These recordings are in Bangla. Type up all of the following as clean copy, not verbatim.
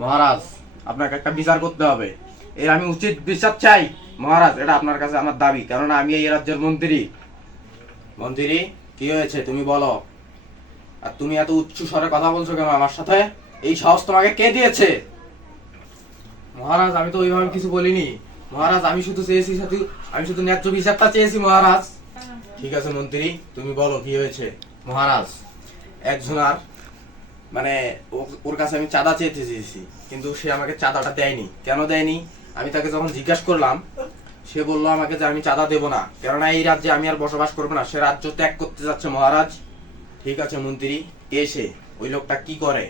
মহারাজ, আপনাকে একটা বিচার করতে হবে। এর আমি উচিত বিচার চাই মহারাজ, এটা আপনার কাছে আমার দাবি, কেননা আমি এই রাজ্যের মন্ত্রী। মন্ত্রী, কি হয়েছে তুমি বলো? আর তুমি এত উচ্চ স্বরে কথা বলছো কেন আমার সাথে? এই সাহস তোমাকে কে দিয়েছে? মহারাজ, আমি তো ওইভাবে কিছু বলিনি মহারাজ, আমি শুধু ন্যায্য বিচারটা চেয়েছি মহারাজ। ঠিক আছে মন্ত্রী, তুমি বলো কি হয়েছে? মহারাজ, একজনার মানে ওর কাছে আমি চাঁদা চেয়েছি, কিন্তু সে আমাকে চাঁদাটা দেয়নি। কেন দেয়নি? আমি তাকে যখন জিজ্ঞাসা করলাম, সে বললো আমাকে যে আমি চাঁদা দেবো না, কেননা এই রাজ্যে আমি আর বসবাস করবো না, সে রাজ্য ত্যাগ করতে যাচ্ছে মহারাজ। ঠিক আছে মন্ত্রী, কে সে? ওই লোকটা কি করে?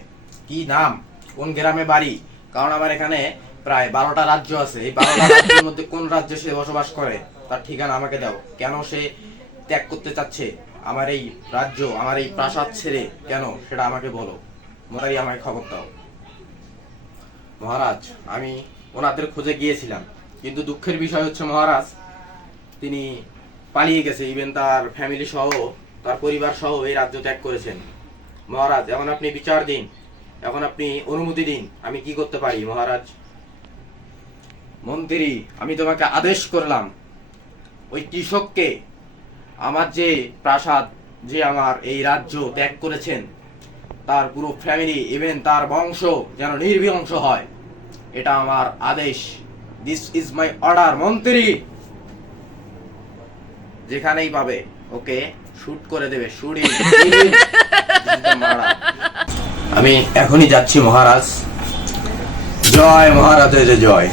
কি নাম? কোন গ্রামে বাড়ি? কারণ আমার এখানে প্রায় 12টা রাজ্য আছে, এই 12টা রাজ্যের মধ্যে কোন রাজ্যে সে বসবাস করে তার ঠিকানা আমাকে দাও। কেন সে ত্যাগ করতে চাচ্ছে আমার এই রাজ্য, আমার এই প্রাসাদ ছেড়ে? কেন সেটা আমাকে বলো মহারাজ, আমাকে খবর দাও। মহারাজ, আমি ওনাদের খোঁজে গিয়েছিলাম, কিন্তু দুঃখের বিষয় হচ্ছে মহারাজ, তিনি পালিয়ে গেছে, ইভেন তার ফ্যামিলি সহ, তার পরিবার সহ এই রাজ্য ত্যাগ করেছেন। মহারাজ, এখন আপনি বিচার দিন, এখন আপনি অনুমতি দিন, আমি কি করতে পারি মহারাজ? মন্ত্রী, আমি তোমাকে আদেশ করলাম ওই কৃষককে, আমার যে প্রাসাদ, যে আমার এই রাজ্য ত্যাগ করেছেন, তার পুরো ফ্যামিলি, ইভেন তার বংশ যেন নির্বংশ হয়, এটা আমার আদেশ। দিস ইজ মাই অর্ডার মন্ত্রী। যেখানেই পাবে ওকে শুট করে দেবে, শুটিং। আমি এখনই যাচ্ছি মহারাজ। জয় মহারাজের জয়।